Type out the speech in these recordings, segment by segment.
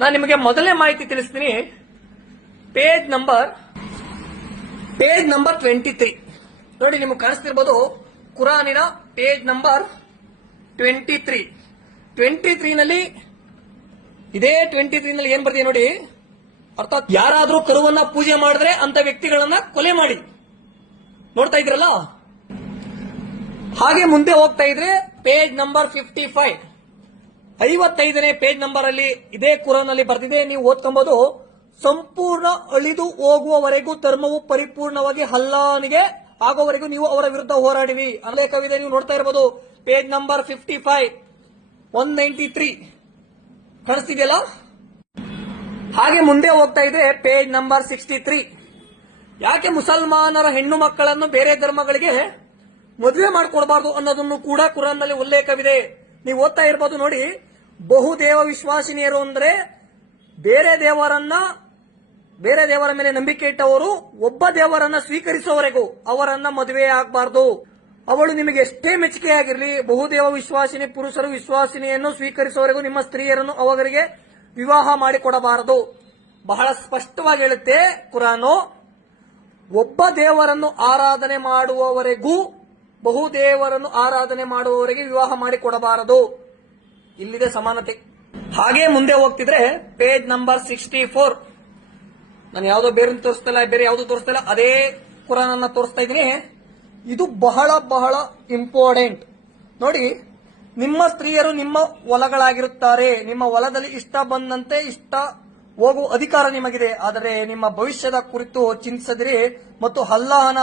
ನಾನು ನಿಮಗೆ ಮೊದಲನೇ ಮಾಹಿತಿ ತಿಳಿಸ್ತೀನಿ. ಪೇಜ್ ನಂಬರ್ 23 ನೋಡಿ, ನಿಮಗೆ ಕಾಣಿಸ್ತಿರ್ಬೋದು ಕುರಾನಿನ ಪೇಜ್ ನಂಬರ್ 23 ನಲ್ಲಿ ಇದೇ 23 ನಲ್ಲಿ ಏನ್ ಬರ್ತೀವಿ ನೋಡಿ, ಅರ್ಥಾತ್ ಯಾರಾದ್ರೂ ಕರುವನ್ನ ಪೂಜೆ ಮಾಡಿದ್ರೆ ಅಂತ ವ್ಯಕ್ತಿಗಳನ್ನ ಕೊಲೆ ಮಾಡಿ. ನೋಡ್ತಾ ಇದ್ರಲ್ಲ, ಹಾಗೆ ಮುಂದೆ ಹೋಗ್ತಾ ಇದ್ರೆ ಪೇಜ್ ನಂಬರ್ 55ನೇ ಪೇಜ್ ನಂಬರ್ ಅಲ್ಲಿ ಇದೇ ಕುರಾನ್ ಅಲ್ಲಿ ಬರ್ತಿದೆ, ನೀವು ಓದ್ಕೊಂಬೋದು. ಸಂಪೂರ್ಣ ಅಳಿದು ಹೋಗುವವರೆಗೂ ಧರ್ಮವು ಪರಿಪೂರ್ಣವಾಗಿ ಅಲ್ಲಾಹನಿಗೆ ಆಗೋವರೆಗೂ ನೀವು ಅವರ ವಿರುದ್ಧ ಹೋರಾಡಿವಿ ಅನ್ನೋ ಕವಿತೆ ನೀವು ನೋಡ್ತಾ ಇರಬಹುದು. Page number 55 193 ಕಾಣಿಸ್ತಿದೆಯಲ್ಲ. ಹಾಗೆ ಮುಂದೆ ಹೋಗ್ತಾ ಇದೆ ಪೇಜ್ ನಂಬರ್ 63. ಯಾಕೆ ಮುಸಲ್ಮಾನರ ಹೆಣ್ಣು ಮಕ್ಕಳನ್ನು ಬೇರೆ ಧರ್ಮಗಳಿಗೆ ಮದುವೆ ಮಾಡಿಕೊಡಬಾರ್ದು ಅನ್ನೋದನ್ನು ಕೂಡ ಕುರಾನ್ ನಲ್ಲಿ ಉಲ್ಲೇಖವಿದೆ. ನೀವು ಓದ್ತಾ ಇರಬಹುದು ನೋಡಿ. ಬಹುದೇವ ವಿಶ್ವಾಸಿನಿಯರು ಅಂದ್ರೆ ಬೇರೆ ದೇವರ ಮೇಲೆ ನಂಬಿಕೆ ಇಟ್ಟವರು ಒಬ್ಬ ದೇವರನ್ನ ಸ್ವೀಕರಿಸುವವರೆಗೂ ಅವರನ್ನ ಮದುವೆ ಆಗಬಾರ್ದು. ಅವಳು ನಿಮಗೆ ಎಷ್ಟೇ ಮೆಚ್ಚುಗೆಯಾಗಿರಲಿ, ಬಹುದೇವ ವಿಶ್ವಾಸಿನಿ ಪುರುಷರು ವಿಶ್ವಾಸಿನಿಯನ್ನು ಸ್ವೀಕರಿಸುವವರೆಗೂ ನಿಮ್ಮ ಸ್ತ್ರೀಯರನ್ನು ಅವರಿಗೆ ವಿವಾಹ ಮಾಡಿಕೊಡಬಾರದು. ಬಹಳ ಸ್ಪಷ್ಟವಾಗಿ ಹೇಳುತ್ತೆ ಕುರಾನು. ಒಬ್ಬ ದೇವರನ್ನು ಆರಾಧನೆ ಮಾಡುವವರೆಗೂ ಬಹುದೇವರನ್ನು ಆರಾಧನೆ ಮಾಡುವವರೆಗೆ ವಿವಾಹ ಮಾಡಿಕೊಡಬಾರದು. ಇಲ್ಲಿದೆ ಸಮಾನತೆ. ಹಾಗೆ ಮುಂದೆ ಹೋಗ್ತಿದ್ರೆ ಪೇಜ್ ನಂಬರ್ 64. ನಾನು ಯಾವುದೋ ಬೇರೆ ತೋರಿಸ್ತಿಲ್ಲ, ಬೇರೆ ಯಾವುದು ತೋರಿಸ್ತಿಲ್ಲ, ಅದೇ ಕುರಾನ್ ಅನ್ನ ತೋರಿಸ್ತಾ ಇದ್ದೀನಿ. ಇದು ಬಹಳ ಬಹಳ ಇಂಪಾರ್ಟೆಂಟ್ ನೋಡಿ. ನಿಮ್ಮ ಸ್ತ್ರೀಯರು ನಿಮ್ಮ ಹೊಲಗಳಾಗಿರುತ್ತಾರೆ. ನಿಮ್ಮ ಹೊಲದಲ್ಲಿ ಇಷ್ಟ ಬಂದಂತೆ ಇಷ್ಟ ಹೋಗುವ ಅಧಿಕಾರ ನಿಮಗಿದೆ. ಆದರೆ ನಿಮ್ಮ ಭವಿಷ್ಯದ ಕುರಿತು ಚಿಂತಿಸದಿರಿ ಮತ್ತು ಅಲ್ಲಾಹನ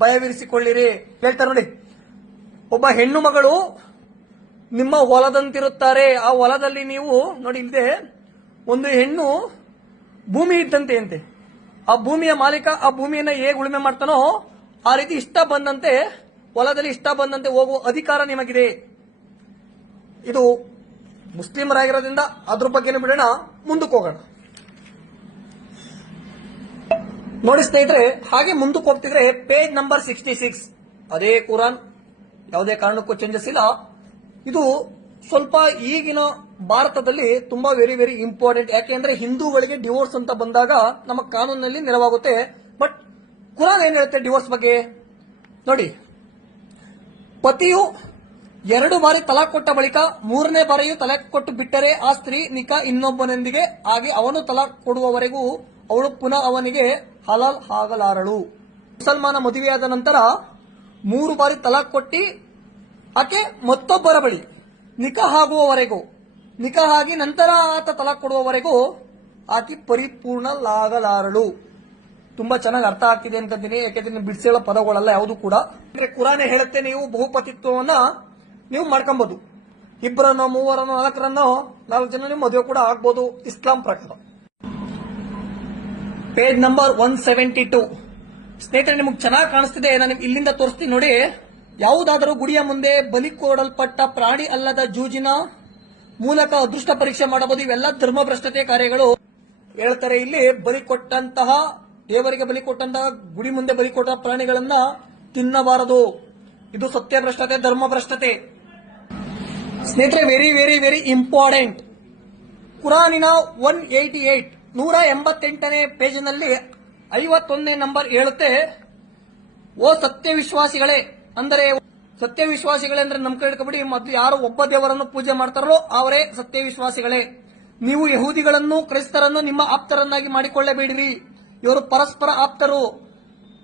ಭಯವಿರಿಸಿಕೊಳ್ಳಿರಿ. ಹೇಳ್ತಾರೆ ನೋಡಿ, ಒಬ್ಬ ಹೆಣ್ಣು ಮಗಳು ನಿಮ್ಮ ಹೊಲದಂತಿರುತ್ತಾರೆ. ಆ ಹೊಲದಲ್ಲಿ ನೀವು ನೋಡಿ, ಇಲ್ಲದೆ ಒಂದು ಹೆಣ್ಣು ಭೂಮಿ ಇದ್ದಂತೆ ಅಂತೆ. ಆ ಭೂಮಿಯ ಮಾಲೀಕ ಆ ಭೂಮಿಯನ್ನ ಹೇಗೆ ಉಳುಮೆ ಮಾಡ್ತಾನೋ ಆ ರೀತಿ ಇಷ್ಟ ಬಂದಂತೆ ಹೊಲದಲ್ಲಿ ಇಷ್ಟ ಬಂದಂತೆ ಹೋಗುವ ಅಧಿಕಾರ ನಿಮಗಿದೆ. ಇದು ಮುಸ್ಲಿಮರಾಗಿರೋದ್ರಿಂದ ಅದ್ರ ಬಗ್ಗೆನೂ ಬಿಡೋಣ, ಮುಂದಕ್ಕೆ ಹೋಗೋಣ ನೋಡಿ ಸ್ನೇಹಿತರೆ. ಹಾಗೆ ಮುಂದಕ್ಕೆ ಹೋಗ್ತಿದ್ರೆ ಪೇಜ್ ನಂಬರ್ 66 ಅದೇ ಕುರಾನ್, ಯಾವುದೇ ಕಾರಣಕ್ಕೂ ಚೇಂಜಸ್ ಇಲ್ಲ. ಇದು ಸ್ವಲ್ಪ ಈಗಿನ ಭಾರತದಲ್ಲಿ ತುಂಬಾ ವೆರಿ ವೆರಿ ಇಂಪಾರ್ಟೆಂಟ್. ಯಾಕೆಂದ್ರೆ ಹಿಂದೂಗಳಿಗೆ ಡಿವೋರ್ಸ್ ಅಂತ ಬಂದಾಗ ನಮ್ಮ ಕಾನೂನಿನಲ್ಲಿ ನೆರವಾಗುತ್ತೆ. ಬಟ್ ಕುರಾನ್ ಏನ್ ಹೇಳುತ್ತೆ ಡಿವೋರ್ಸ್ ಬಗ್ಗೆ ನೋಡಿ. ಪತಿಯು 2 ಬಾರಿ ತಲಾಕ್ ಕೊಟ್ಟ ಬಳಿಕ 3ನೇ ಬಾರಿಯೂ ತಲಾಕ್ ಕೊಟ್ಟು ಬಿಟ್ಟರೆ ಆ ಸ್ತ್ರೀ ನಿಕಾ ಇನ್ನೊಬ್ಬನೊಂದಿಗೆ ಆಗಿ ಅವನು ತಲಾಕ್ ಕೊಡುವವರೆಗೂ ಅವಳು ಪುನಃ ಅವನಿಗೆ ಹಲಾಲ್ ಆಗಲಾರಳು. ಮುಸಲ್ಮಾನ ಮದುವೆಯಾದ ನಂತರ 3 ಬಾರಿ ತಲಾಕ್ ಕೊಟ್ಟಿ ಆಕೆ ಮತ್ತೊಬ್ಬರ ಬಳಿ ನಿಕಾ ಆಗುವವರೆಗೂ, ನಿಕಾ ಆಗಿ ನಂತರ ಆತ ತಲಾಕ್ ಕೊಡುವವರೆಗೂ ಆಕೆ ಪರಿಪೂರ್ಣಲಾಗಲಾರಳು. ತುಂಬಾ ಚೆನ್ನಾಗಿ ಅರ್ಥ ಆಗ್ತಿದೆ ಅನ್ಕೊಂತೀನಿ. ಯಾಕೆಂದ್ರೆ ಬಿಡಿಸೇಳೋ ಪದಗಳಲ್ಲ ಯಾವುದು ಕೂಡ. ಕುರಾನ್ ಹೇಳುತ್ತೆ ನೀವು ಬಹುಪತಿತ್ವವನ್ನ ನೀವು ಮಾಡ್ಕೊಬಹುದು. 2ರನ್ನೋ 3ರನ್ನೋ 4ರನ್ನೋ 4 ಜನ ನೀವು ಮದುವೆ ಕೂಡ ಆಗ್ಬೋದು ಇಸ್ಲಾಂ ಪ್ರಕಾರ. ಪೇಜ್ ನಂಬರ್ 172 ಸ್ನೇಹಿತರೆ, ನಿಮಗೆ ಚೆನ್ನಾಗಿ ಕಾಣಿಸ್ತಿದೆ. ನಾನು ಇಲ್ಲಿಂದ ತೋರಿಸ್ತೀನಿ ನೋಡಿ. ಯಾವುದಾದರೂ ಗುಡಿಯ ಮುಂದೆ ಬಲಿ ಕೊಡಲ್ಪಟ್ಟ ಪ್ರಾಣಿ ಅಲ್ಲದ ಜೂಜಿನ ಮೂಲಕ ಅದೃಷ್ಟ ಪರೀಕ್ಷೆ ಮಾಡಬಹುದು. ಇವೆಲ್ಲ ಧರ್ಮಭ್ರಷ್ಟತೆ ಕಾರ್ಯಗಳು ಹೇಳ್ತಾರೆ. ಇಲ್ಲಿ ಬಲಿ ಕೊಟ್ಟಂತಹ ದೇವರಿಗೆ ಬಲಿ ಕೊಟ್ಟಂತಹ ಗುಡಿ ಮುಂದೆ ಬಲಿ ಕೊಟ್ಟ ಪ್ರಾಣಿಗಳನ್ನ ತಿನ್ನಬಾರದು. ಇದು ಸತ್ಯಭ್ರಷ್ಟತೆ, ಧರ್ಮಭ್ರಷ್ಟತೆ. ಸ್ನೇಹಿತರೆ, ವೆರಿ ವೆರಿ ವೆರಿ ಇಂಪಾರ್ಟೆಂಟ್. ಕುರಾನಿನ 188ನೇ ಪೇಜಿನಲ್ಲಿ 51ನೇ ನಂಬರ್ ಹೇಳುತ್ತೆ, ಓ ಸತ್ಯವಿಶ್ವಾಸಿಗಳೇ, ಅಂದರೆ ಸತ್ಯವಿಶ್ವಾಸಿಗಳೇ ಅಂದ್ರೆ ನಮ್ಮ ಕಡೆ ಇಟ್ಕೊಬಿಡಿ. ಮೊದಲು ಯಾರು ಒಬ್ಬ ದೇವರನ್ನು ಪೂಜೆ ಮಾಡ್ತಾರೋ ಅವರೇ ಸತ್ಯವಿಶ್ವಾಸಿಗಳೇ. ನೀವು ಯಹೂದಿಗಳನ್ನು ಕ್ರೈಸ್ತರನ್ನು ನಿಮ್ಮ ಆಪ್ತರನ್ನಾಗಿ ಮಾಡಿಕೊಳ್ಳಬೇಡಿರಿ. ಇವರು ಪರಸ್ಪರ ಆಪ್ತರು.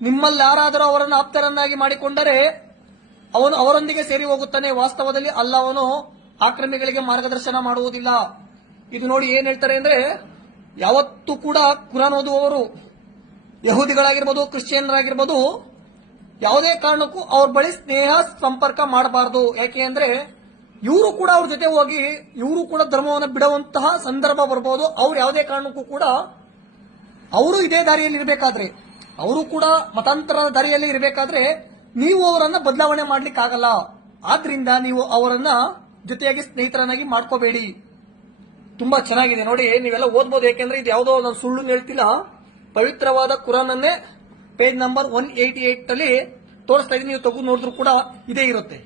ನಿಮ್ಮಲ್ಲಿ ಯಾರಾದರೂ ಅವರನ್ನು ಆಪ್ತರನ್ನಾಗಿ ಮಾಡಿಕೊಂಡರೆ ಅವನು ಅವರೊಂದಿಗೆ ಸೇರಿ ಹೋಗುತ್ತಾನೆ. ವಾಸ್ತವದಲ್ಲಿ ಅಲ್ಲಾಹನು ಆಕ್ರಮಿಗಳಿಗೆ ಮಾರ್ಗದರ್ಶನ ಮಾಡುವುದಿಲ್ಲ. ಇದು ನೋಡಿ ಏನ್ ಹೇಳ್ತಾರೆ ಅಂದ್ರೆ, ಯಾವತ್ತೂ ಕೂಡ ಕುರಾನ್ ಓದುವವರು ಯಹೂದಿಗಳಾಗಿರ್ಬೋದು, ಕ್ರಿಶ್ಚಿಯನ್ರಾಗಿರ್ಬೋದು, ಯಾವುದೇ ಕಾರಣಕ್ಕೂ ಅವ್ರ ಬಳಿ ಸ್ನೇಹ ಸಂಪರ್ಕ ಮಾಡಬಾರದು. ಯಾಕೆ ಅಂದ್ರೆ ಇವರು ಕೂಡ ಅವ್ರ ಜೊತೆ ಹೋಗಿ ಇವರು ಕೂಡ ಧರ್ಮವನ್ನು ಬಿಡುವಂತಹ ಸಂದರ್ಭ ಬರಬಹುದು. ಅವ್ರು ಯಾವುದೇ ಕಾರಣಕ್ಕೂ ಕೂಡ ಅವರು ಇದೇ ದಾರಿಯಲ್ಲಿ ಇರಬೇಕಾದ್ರೆ, ಅವರು ಕೂಡ ಮತಾಂತರದ ದಾರಿಯಲ್ಲಿ ಇರಬೇಕಾದ್ರೆ ನೀವು ಅವರನ್ನ ಬದಲಾವಣೆ ಮಾಡ್ಲಿಕ್ಕಾಗಲ್ಲ. ಆದ್ರಿಂದ ನೀವು ಅವರನ್ನ ಜೊತೆಯಾಗಿ ಸ್ನೇಹಿತರನ್ನಾಗಿ ಮಾಡ್ಕೋಬೇಡಿ. ತುಂಬಾ ಚೆನ್ನಾಗಿದೆ ನೋಡಿ, ನೀವೆಲ್ಲ ಓದ್ಬೋದು. ಯಾಕೆಂದ್ರೆ ಇದು ಯಾವುದೋ ನಾನು ಸುಳ್ಳು ಹೇಳ್ತಿಲ್ಲ, ಪವಿತ್ರವಾದ ಕುರಾನ್ ಅನ್ನೇ ಪೇಜ್ ನಂಬರ್ 188 ಅಲ್ಲಿ ತೋರಿಸ್ತಾ ಇದೀನಿ. ನೀವು ತೆಗೆದು ನೋಡಿದ್ರು ಕೂಡ ಇದೇ ಇರುತ್ತೆ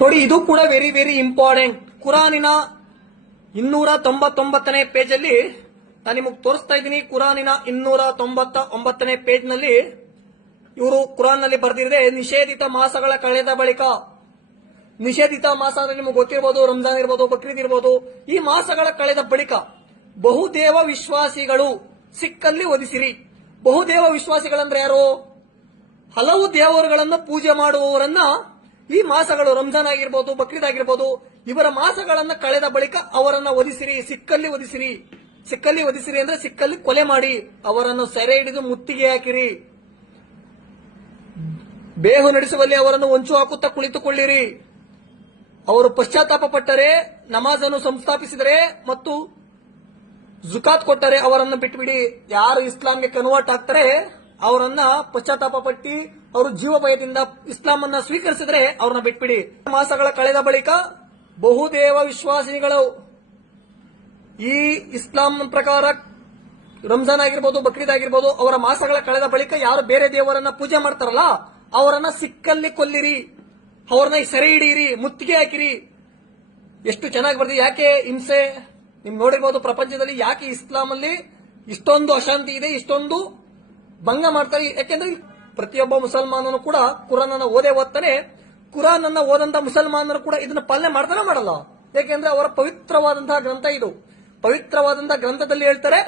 ನೋಡಿ. ಇದು ಕೂಡ ವೆರಿ ವೆರಿ ಇಂಪಾರ್ಟೆಂಟ್. ಕುರಾನಿನ 299ನೇ ಪೇಜ್ ಅಲ್ಲಿ ನಾನು ನಿಮಗೆ ತೋರಿಸ್ತಾ ಇದ್ದೀನಿ. ಕುರಾನಿನ 299ನೇ ಪೇಜ್ ನಲ್ಲಿ ಇವರು ಕುರಾನ್ ನಲ್ಲಿ ಬರೆದಿದೆ, ನಿಷೇಧಿತ ಮಾಸಗಳ ಕಳೆದ ಬಳಿಕ. ನಿಷೇಧಿತ ಮಾಸ ಅಂದ್ರೆ ನಿಮಗೆ ಗೊತ್ತಿರಬಹುದು, ರಂಜಾನ್ ಇರಬಹುದು, ಬಕ್ರೀದ್ ಇರಬಹುದು. ಈ ಮಾಸಗಳ ಕಳೆದ ಬಳಿಕ ಬಹುದೇವ ವಿಶ್ವಾಸಿಗಳು ಸಿಕ್ಕಲ್ಲಿ ಒದಿಸಿರಿ. ಬಹುದೇವ ವಿಶ್ವಾಸಿಗಳಂದ್ರೆ ಯಾರು? ಹಲವು ದೇವರುಗಳನ್ನು ಪೂಜೆ ಮಾಡುವವರನ್ನ ಈ ಮಾಸಗಳು, ರಂಜಾನ್ ಆಗಿರ್ಬೋದು, ಬಕ್ರೀದ್ ಆಗಿರ್ಬೋದು, ಇವರ ಮಾಸಗಳನ್ನ ಕಳೆದ ಬಳಿಕ ಅವರನ್ನ ಒದಿಸಿರಿ, ಸಿಕ್ಕಲ್ಲಿ ಒದಿಸಿರಿ. ಸಿಕ್ಕಲ್ಲಿ ಒದಿಸಿರಿ ಅಂದ್ರೆ ಸಿಕ್ಕಲ್ಲಿ ಕೊಲೆ ಮಾಡಿ, ಅವರನ್ನು ಸೆರೆ ಹಿಡಿದು ಮುತ್ತಿಗೆ ಹಾಕಿರಿ. ಬೇಹು ನಡೆಸುವಲ್ಲಿ ಅವರನ್ನು ಹೊಂಚು ಹಾಕುತ್ತಾ ಕುಳಿತುಕೊಳ್ಳಿರಿ. ಅವರು ಪಶ್ಚಾತ್ತಾಪ ಪಟ್ಟರೆ, ನಮಾಜನ್ನು ಸಂಸ್ಥಾಪಿಸಿದರೆ ಮತ್ತು ಜುಕಾತ್ ಕೊಟ್ಟರೆ ಅವರನ್ನು ಬಿಟ್ಟುಬಿಡಿ. ಯಾರು ಇಸ್ಲಾಂಗೆ ಕನ್ವರ್ಟ್ ಆಗ್ತಾರೆ ಅವರನ್ನ ಪಶ್ಚಾತ್ತಾಪ ಪಟ್ಟಿ ಅವರು ಜೀವ ಭಯದಿಂದ ಇಸ್ಲಾಂ ಅನ್ನ ಸ್ವೀಕರಿಸಿದ್ರೆ ಅವ್ರನ್ನ ಬಿಟ್ಬಿಡಿ. ಮಾಸಗಳ ಕಳೆದ ಬಳಿಕ ಬಹುದೇವ ವಿಶ್ವಾಸಿಗಳು ಈ ಇಸ್ಲಾಂ ಪ್ರಕಾರ ರಂಜಾನ್ ಆಗಿರ್ಬೋದು, ಬಕ್ರೀದ್ ಆಗಿರ್ಬೋದು, ಅವರ ಮಾಸಗಳ ಕಳೆದ ಬಳಿಕ ಯಾರು ಬೇರೆ ದೇವರನ್ನ ಪೂಜೆ ಮಾಡ್ತಾರಲ್ಲ ಅವರನ್ನ ಸಿಕ್ಕಲ್ಲಿ ಕೊಲ್ಲಿರಿ, ಅವ್ರನ್ನ ಸೆರೆ ಹಿಡಿಯಿರಿ, ಮುತ್ತಿಗೆ ಹಾಕಿರಿ. ಎಷ್ಟು ಚೆನ್ನಾಗಿ ಬರ್ದಿ. ಯಾಕೆ ಹಿಂಸೆ? ನಿಮ್ ನೋಡಿರ್ಬೋದು ಪ್ರಪಂಚದಲ್ಲಿ ಯಾಕೆ ಇಸ್ಲಾಂ ಅಲ್ಲಿ ಇಷ್ಟೊಂದು ಅಶಾಂತಿ ಇದೆ, ಇಷ್ಟೊಂದು ಭಂಗ ಮಾಡ್ತಾರೆ. ಯಾಕೆಂದ್ರೆ ಪ್ರತಿಯೊಬ್ಬ ಮುಸಲ್ಮಾನನು ಕೂಡ ಕುರಾನ್ ಅನ್ನ ಓದ್ತಾನೆ. ಕುರಾನ್ ಅನ್ನ ಓದಂತ ಮುಸಲ್ಮಾನರು ಕೂಡ ಇದನ್ನ ಪಾಲನೆ ಮಾಡ್ತಾನೆ ಮಾಡಲ್ಲ. ಯಾಕೆಂದ್ರೆ ಅವರ ಪವಿತ್ರವಾದಂತಹ ಗ್ರಂಥ ಇದು. ಪವಿತ್ರವಾದಂತಹ ಗ್ರಂಥದಲ್ಲಿ ಹೇಳ್ತಾರೆ,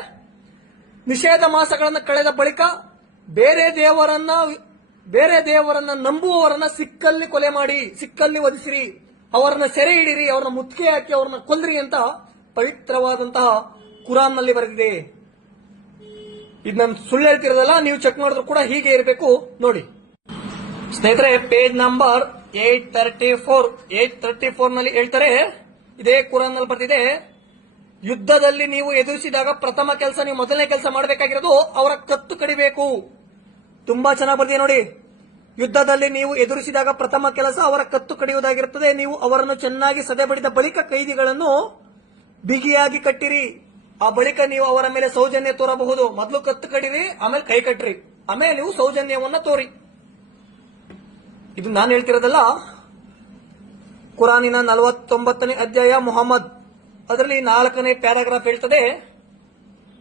ನಿಷೇಧ ಮಾಸಗಳನ್ನ ಕಳೆದ ಬಳಿಕ ಬೇರೆ ದೇವರನ್ನ ನಂಬುವವರನ್ನ ಸಿಕ್ಕಲ್ಲಿ ಕೊಲೆ ಮಾಡಿ, ಸಿಕ್ಕಲ್ಲಿ ವಧಿಸಿರಿ, ಅವರನ್ನ ಸೆರೆ ಹಿಡಿರಿ, ಅವರನ್ನ ಮುತ್ತಿಗೆ ಹಾಕಿ ಅವರನ್ನ ಕೊಲ್ರಿ ಅಂತ ಪವಿತ್ರವಾದಂತಹ ಕುರಾನ್ ನಲ್ಲಿ ಬರೆದಿದೆ. ಇದು ನಾನು ಸುಳ್ಳು ಹೇಳ್ತಿರೋದಲ್ಲ, ನೀವು ಚೆಕ್ ಮಾಡಿದ್ರು ಕೂಡ ಹೀಗೆ ಇರಬೇಕು ನೋಡಿ ಸ್ನೇಹಿತರೆ. ಪೇಜ್ ನಂಬರ್ 834 ನಲ್ಲಿ ಹೇಳ್ತಾರೆ, ಇದೇ ಕುರಾನ್ ನಲ್ಲಿ ಬರ್ತಿದೆ, ಯುದ್ಧದಲ್ಲಿ ನೀವು ಎದುರಿಸಿದಾಗ ಪ್ರಥಮ ಕೆಲಸ, ನೀವು ಮೊದಲನೇ ಕೆಲಸ ಮಾಡಬೇಕಾಗಿರೋದು ಅವರ ಕತ್ತು ಕಡಿಬೇಕು. ತುಂಬಾ ಚೆನ್ನಾಗಿ ಬರ್ದಿದೆ ನೋಡಿ. ಯುದ್ಧದಲ್ಲಿ ನೀವು ಎದುರಿಸಿದಾಗ ಪ್ರಥಮ ಕೆಲಸ ಅವರ ಕತ್ತು ಕಡಿಯುವುದಾಗಿರುತ್ತದೆ. ನೀವು ಅವರನ್ನು ಚೆನ್ನಾಗಿ ಸದೆ ಬಡಿದ ಬಳಿಕ ಕೈದಿಗಳನ್ನು ಬಿಗಿಯಾಗಿ ಕಟ್ಟಿರಿ. ಆ ಬಳಿಕ ನೀವು ಅವರ ಮೇಲೆ ಸೌಜನ್ಯ ತೋರಬಹುದು. ಮೊದಲು ಕತ್ತು ಕಡಿರಿ, ಆಮೇಲೆ ಕೈ ಕಟ್ಟಿರಿ, ಆಮೇಲೆ ನೀವು ಸೌಜನ್ಯವನ್ನ ತೋರಿ. ಇದು ನಾನು ಹೇಳ್ತಿರೋದಲ್ಲ, ಕುರಾನಿನ 49ನೇ ಅಧ್ಯಾಯ ಮುಹಮ್ಮದ್ ಅದರಲ್ಲಿ 4ನೇ ಪ್ಯಾರಾಗ್ರಾಫ್ ಹೇಳ್ತದೆ,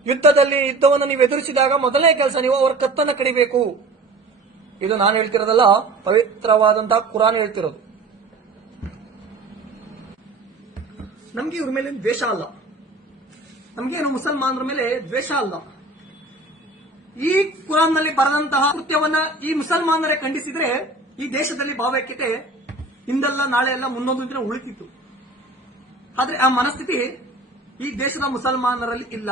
ಯುದ್ಧವನ್ನು ನೀವು ಎದುರಿಸಿದಾಗ ಮೊದಲನೇ ಕೆಲಸ ನೀವು ಅವರ ಕತ್ತನ್ನು ಕಡಿಬೇಕು. ಇದು ನಾನು ಹೇಳ್ತಿರೋದಲ್ಲ, ಪವಿತ್ರವಾದಂತಹ ಕುರಾನ್ ಹೇಳ್ತಿರೋದು. ನಮ್ಗೆ ಇವ್ರ ಮೇಲೆ ದ್ವೇಷ ಅಲ್ಲ, ನಮ್ಗೇನು ಮುಸಲ್ಮಾನರ ಮೇಲೆ ದ್ವೇಷ ಅಲ್ಲ. ಈ ಕುರಾನ್ ನಲ್ಲಿ ಬರೆದಂತಹ ಕೃತ್ಯವನ್ನ ಈ ಮುಸಲ್ಮಾನರೇ ಖಂಡಿಸಿದ್ರೆ ಈ ದೇಶದಲ್ಲಿ ಭಾವೈಕ್ಯತೆ ಇಂದಲ್ಲ ನಾಳೆ ಎಲ್ಲ ಮುಂದೊಂದು ದಿನ ಉಳಿತಿತ್ತು. ಆದ್ರೆ ಆ ಮನಸ್ಥಿತಿ ಈ ದೇಶದ ಮುಸಲ್ಮಾನರಲ್ಲಿ ಇಲ್ಲ.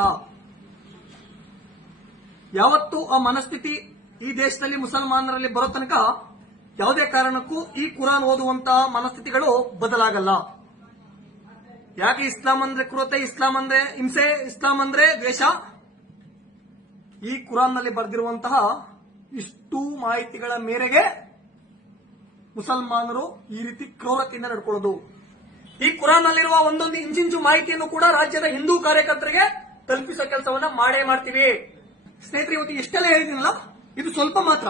ಯಾವತ್ತೂ ಆ ಮನಸ್ಥಿತಿ ಈ ದೇಶದಲ್ಲಿ ಮುಸಲ್ಮಾನರಲ್ಲಿ ಬರೋ ತನಕ ಯಾವುದೇ ಕಾರಣಕ್ಕೂ ಈ ಕುರಾನ್ ಓದುವಂತಹ ಮನಸ್ಥಿತಿಗಳು ಬದಲಾಗಲ್ಲ. ಯಾಕೆ ಇಸ್ಲಾಂ ಅಂದ್ರೆ ಕ್ರೂರತೆ, ಇಸ್ಲಾಂ ಅಂದ್ರೆ ಹಿಂಸೆ, ಇಸ್ಲಾಂ ಅಂದ್ರೆ ದ್ವೇಷ? ಈ ಕುರಾನ್ ನಲ್ಲಿ ಬರೆದಿರುವಂತಹ ಇಷ್ಟು ಮಾಹಿತಿಗಳ ಮೇರೆಗೆ ಮುಸಲ್ಮಾನರು ಈ ರೀತಿ ಕ್ರೂರತೆಯಿಂದ ನಡ್ಕೊಳ್ಳೋದು. ಈ ಕುರಾನ್ ನಲ್ಲಿರುವ ಒಂದೊಂದು ಇಂಚಿಂಚು ಮಾಹಿತಿಯನ್ನು ಕೂಡ ರಾಜ್ಯದ ಹಿಂದೂ ಕಾರ್ಯಕರ್ತರಿಗೆ ತಲುಪಿಸೋ ಕೆಲಸವನ್ನ ಮಾಡೇ ಮಾಡ್ತೀವಿ. ಸ್ನೇಹಿತರೆ, ಇವತ್ತು ಇಷ್ಟೆಲ್ಲ ಹೇಳಿದ್ದೀನಲ್ಲ, ಇದು ಸ್ವಲ್ಪ ಮಾತ್ರ.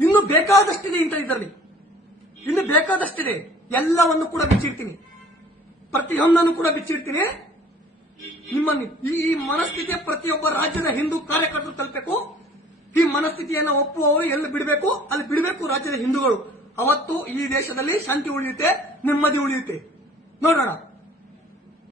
ಇನ್ನು ಬೇಕಾದಷ್ಟಿದೆ ಇದರಲ್ಲಿ, ಇನ್ನು ಬೇಕಾದಷ್ಟಿದೆ. ಎಲ್ಲವನ್ನು ಕೂಡ ಬಿಚ್ಚಿಡ್ತೀನಿ, ಪ್ರತಿಯೊಂದನ್ನು ಕೂಡ ಬಿಚ್ಚಿಡ್ತೀನಿ. ನಿಮ್ಮನ್ನು ಈ ಮನಸ್ಥಿತಿಯ ಪ್ರತಿಯೊಬ್ಬ ರಾಜ್ಯದ ಹಿಂದೂ ಕಾರ್ಯಕರ್ತರು ತಲುಪಬೇಕು. ಈ ಮನಸ್ಥಿತಿಯನ್ನು ಒಪ್ಪುವವರು ಎಲ್ಲಿ ಬಿಡಬೇಕು ಅಲ್ಲಿ ಬಿಡಬೇಕು ರಾಜ್ಯದ ಹಿಂದೂಗಳು. ಅವತ್ತು ಈ ದೇಶದಲ್ಲಿ ಶಾಂತಿ ಉಳಿಯುತ್ತೆ, ನೆಮ್ಮದಿ ಉಳಿಯುತ್ತೆ. ನೋಡೋಣ.